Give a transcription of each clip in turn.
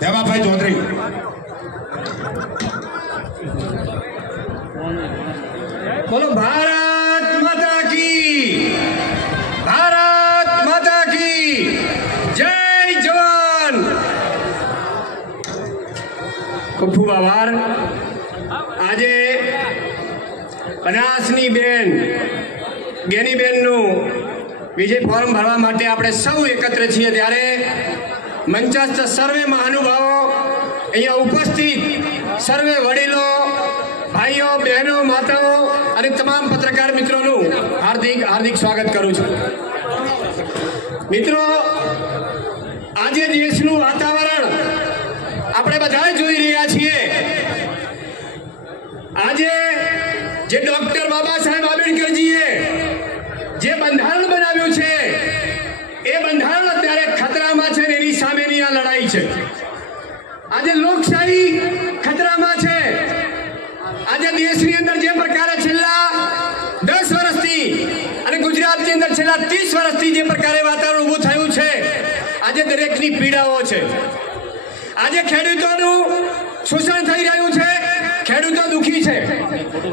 દેવાભાઈ ચૌધરી બોલો ભારત માતા કી, ભારત માતા કી જય જવાન। ખૂબ ખૂબ આભાર। આજે બનાસની બેન ગેનીબેનનું વિજય ફોર્મ ભરવા માટે આપણે સૌ એકત્ર છીએ, ત્યારે મંચસ્થ સર્વે મહાનુભાવો, અહીંયા ઉપસ્થિત સર્વે વડીલો, ભાઈઓ, બહેનો, માતાઓ અને તમામ પત્રકાર મિત્રોનું હાર્દિક હાર્દિક સ્વાગત કરું છું। મિત્રો, આજે દેશનું વાતાવરણ આપણે બધા જોઈ રહ્યા છીએ। આજે જે ડોક્ટર બાબા સાહેબ આંબેડકરજીએ જે બંધારણ બનાવ્યું છે એ બંધારણ અત્યારે ખતરામાં છે ને એની સામેની આ લડાઈ છે। આજે લોકશાહી ખતરામાં છે। આજે દેશની અંદર જે પ્રકારે છેલ્લા 10 વર્ષથી અને ગુજરાતની અંદર છેલ્લા 30 વર્ષથી જે પ્રકારે વાતાવરણ ઊભું થયું છે, આજે દરેકની પીડાઓ છે। આજે ખેડૂતોનું શોષણ થઈ રહ્યું છે, ખેડૂતો દુઃખી છે,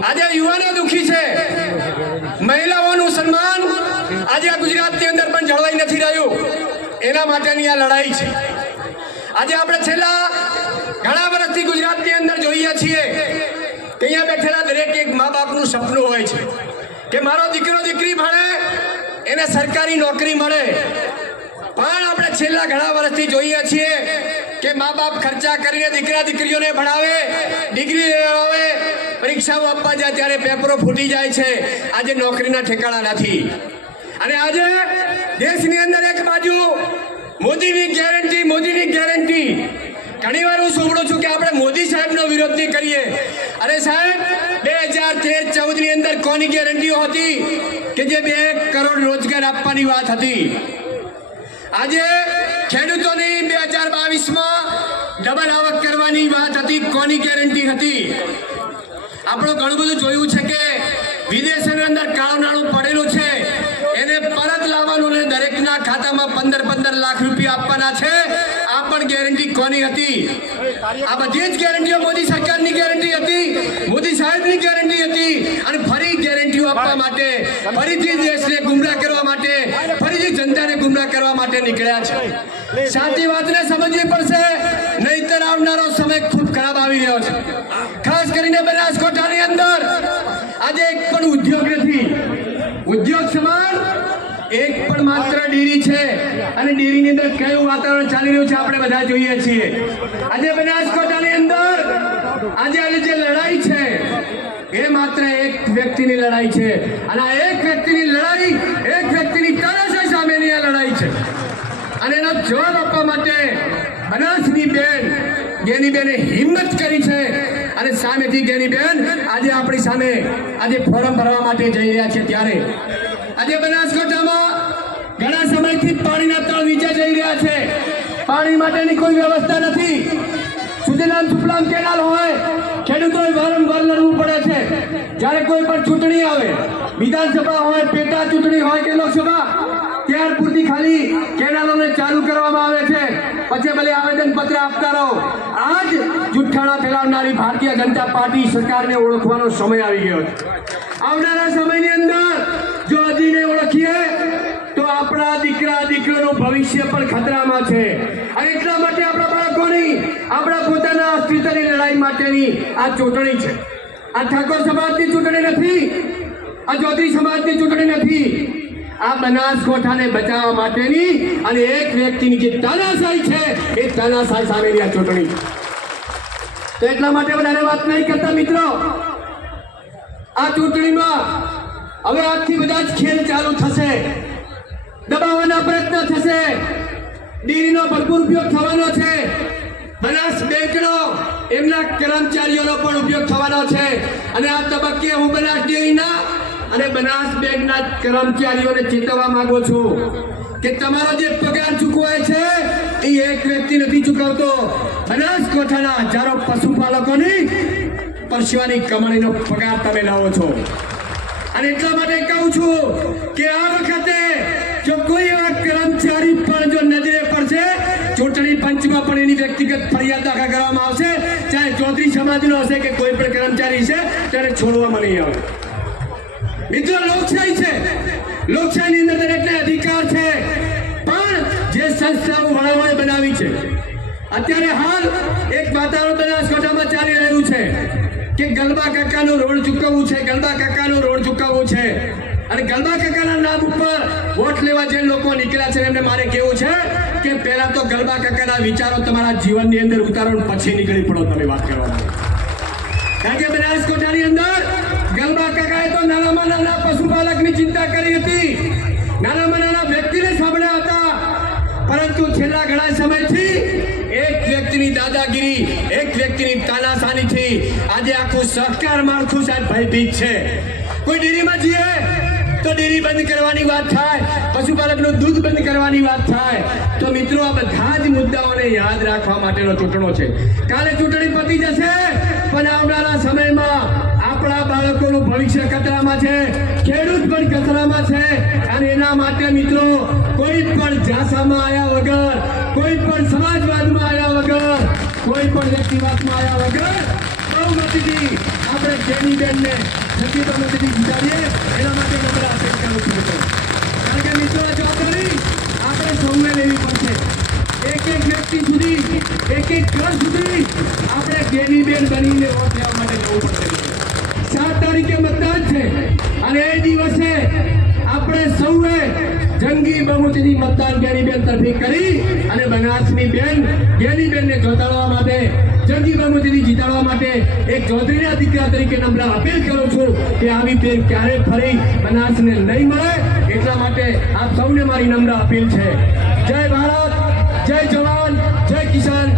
આજે યુવાનો દુઃખી છે, મહિલાઓનું સન્માન આજે આ ગુજરાતની અંદર પણ જળવાઈ નથી રહ્યું, એના માટેની આ લડાઈ છે। આજે આપણે છેલ્લા ઘણા વર્ષથી ગુજરાતની અંદર જોઈએ છીએ કે અહીંયા બેઠેલા દરેક એક મા બાપનું સપનું હોય છે કે મારો દીકરો દીકરી ભણે, એને સરકારી નોકરી મળે, પણ આપણે છેલ્લા ઘણા વર્ષથી જોઈએ છીએ કે મા બાપ ખર્ચા કરીને દીકરા દીકરીઓને ભણાવે, ડિગ્રી લેવડાવે, પરીક્ષાઓ આપવા જાય ત્યારે પેપરો ફૂટી જાય છે, આજે નોકરીના ઠેકાણા નથી। અને આજે દેશની અંદર એક બાજુ મોદીની ગેરંટી, ઘણી વાર હું સાંભળું છું કે આપણે મોદી સાહેબનો વિરોધ નહીં કરીએ। અરે સાહેબ, 2013-14 ની અંદર કોની ગેરંટીઓ હતી કે જે 2 કરોડ રોજગાર આપવાની વાત હતી? આજે ખેડૂતોની 2022માં ડબલ આવક કરવાની વાત હતી, કોની ગેરંટી હતી? આપણું ઘણું બધું જોયું છે કે વિદેશની અંદર કાળું નાણું પડેલું છે, એને પરત લાવવાનું અને દરેકના ખાતામાં 15-15 લાખ રૂપિયા આપવાના છે, આ પણ ગેરંટી કોની હતી? આ બધી જ ગેરંટીઓ મોદી સરકારની ગેરંટી હતી, મોદી સાહેબની ગેરંટી હતી, અને ફરી ગેરંટીઓ આપવા માટે, ફરીથી દેશને ગુમરાહ કરવા માટે, ફરીથી જનતાને ગુમરાહ કરવા માટે નીકળ્યા છે। સાચી વાતને સમજવી પડશે, નહીતર આવનારો સમય ખૂબ ખરાબ આવી રહ્યો છે। ખાસ કરીને બનાસકાંઠાની અંદર આજે એક પણ ઉદ્યોગ નથી, ઉદ્યોગ સમાન એક પણ માત્ર ડેરી છે, અને ડેરીની અંદર કયું વાતાવરણ ચાલી રહ્યું છે આપણે બધા જોઈએ છીએ। આજે બનાસકાંઠાની અંદર આજે જે લડાઈ છે એ માત્ર એક વ્યક્તિની લડાઈ છે, અને આ એક વ્યક્તિની લડાઈ, એક વ્યક્તિની તાનાશાહી સામેની આ લડાઈ છે, અને એનો જવાબ આપવા માટે બનાસની બેન ગેનીબેને હિંમત કરી છે, અને સામેથી ગેનીબેન આજે આપણી સામે આજે ફોરમ ભરવા માટે જઈ રહ્યા છે। ત્યારે આજે બનાસકાંઠામાં ઘણા સમયથી પાણીના તળ નીચે જઈ રહ્યા છે, પાણી માટેની કોઈ વ્યવસ્થા નથી। સુજલામ સુફલામ કેનાલ હોય, ખેડૂતોએ વારંવાર લડવું પડે છે। જ્યારે કોઈ પણ ચૂંટણી આવે, વિધાનસભા હોય, પેટા ચૂંટણી હોય કે લોકસભા, ત્યાર પૂરતી ખાલી કેનાલોને ચાલુ કરવામાં આવે છે, પછી ભલે આવેદન પત્ર આપતા રહો। આજ જુઠ્ઠાણા ફેલાવનારી ભારતીય જનતા પાર્ટી સરકારને ઓળખવાનો સમય આવી ગયો છે। આવનારા સમયની અંદર જો હજી નહીં ઓળખીએ તો આપણા દીકરાનું ભવિષ્ય પણ ખતરામાં છે, અને એટલા માટે આપણા બાળકોની, આપણા પોતાના અસ્તિત્વની લડાઈ માટેની આ ચૂંટણી છે। આ ઠાકોર સમાજની ચૂંટણી નથી, આ ચૌધરી સમાજની ચૂંટણી નથી, આ બનાસકાંઠાને બચાવવા માટેની અને એક વ્યક્તિની જે તાનાશાહી છે એ તાનાશાહી સામેની આ ચૂંટણી છે। તો એટલા માટે વધારે વાત નહીં કરતા મિત્રો, આ ચૂંટણીમાં હવે આજથી બધા જ ખેલ ચાલુ થશે, દબાવવાના પ્રયત્ન થશે, ડેરીનો ભરપૂર ઉપયોગ થવાનો છે, બનાસ બેંકનો, એમના કર્મચારીઓનો પણ ઉપયોગ થવાનો છે, અને આ તબક્કે હું બનાસ ડેરીના અને બનાસ બેંકના કર્મચારીઓને ચેતવવા માંગુ છું કે તમારો જે પગાર ચૂકવાય છે એ એક વ્યક્તિ નથી ચૂકવતો, બનાસકાંઠાના હજારો પશુપાલકોની પરસેવાની કમાણીનો પગાર તમે લાવો છો। અને એટલા માટે કહું છું કે આ વખતે જો કોઈ એવા કર્મચારી પણ જો નજરે પડશે, ચૂંટણી પંચ કોર્ટમાં પણ એની વ્યક્તિગત ફરિયાદ દાખલ કરવામાં આવશે, ચાહે ચૌધરી સમાજનો હશે કે કોઈ પણ કર્મચારી છે, ત્યારે છોડવામાં નહીં આવે. મિત્રો, લોકશાહી છે, લોકશાહીની અંદર દરેકને અધિકાર છે, પણ જે સંસ્થાઓ વડાઓએ બનાવી છે. અત્યારે હાલ એક વાતાવરણ બનાસકાંઠામાં ચાલી રહ્યું છે કે ગલબા કાકાનું રોડ ચૂકવવું છે, ગલબા કાકાનું રોડ ચૂકવવું છે. અને ગલબા કાકાના નામ ઉપર વોટ લેવા જે લોકો નીકળ્યા છે એમને મારે કેવું છે કે પહેલા તો ગલબા કાકાના વિચારો તમારા જીવનની અંદર ઉતારો, પછી નીકળી પડો તમે વાત કરવા માટે. કારણ કે બનાસકાંઠાની અંદર ગલબા કાકાએ તો નાનામાં નાના પશુપાલકની ચિંતા કરી હતી, નાનામાં નાના વ્યક્તિને સાંભળ્યા હતા. પરંતુ છેલ્લા ઘણા સમયથી એક વ્યક્તિની દાદાગીરી, એક વ્યક્તિની તાનાશાહીથી આજે આખું સહકાર માળખું સાહેબ ભયભીત છે. કોઈ ડેરીમાં જઈએ તો ડેરી બંધ કરવાની વાત થાય, પશુપાલકનું દૂધ બંધ કરવાની વાત થાય. તો મિત્રો, આ બધા જ મુદ્દાઓને યાદ રાખવા માટેનો ચૂંટણો છે. કાલે ચૂંટણી પતી જશે, પણ આવનારા સમયમાં આપણા બાળકોનું ભવિષ્ય ખતરામાં છે, ખેડૂત પણ ખતરામાં છે. અને એના માટે મિત્રો, કોઈ પણ જાસામાં આવ્યા વગર, કોઈ પણ સમાજવાદમાં આવ્યા વગર, કોઈ પણ વ્યક્તિવાદમાં આવ્યા વગર બહુમતીથી આપણે ગેનીબેનને સચિવ બહુમતીથી જીતાડીએ, એના માટે નમ્ર અપીલ કરું છું. કારણ કે મિત્રો, આ જવાબદારી આપણે સૌએ લેવી પડશે. એક એક વ્યક્તિ સુધી, એક એક ઘર સુધી આપણે ગેનીબેન બનીને વોટ લેવા માટે જવું પડશે. 7 તારીખે મતદાન છે અને એ દિવસે આપણે સૌએ જંગી બહુમતીથી મતદાન ગેનીબેન તરફી કરી અને બનાસની બેન ગેનીબેનને જોતાડવા માટે, જંગી બહુમતીથી જીતાડવા માટે એક ચૌધરીના દીકરા તરીકે નમ્ર અપીલ કરું છું કે આવી બેન ક્યારે ફરી બનાસને નહીં મળે. એટલા માટે આપ સૌને મારી નમ્ર અપીલ છે. જય ભારત, જય જવાન, જય કિસાન.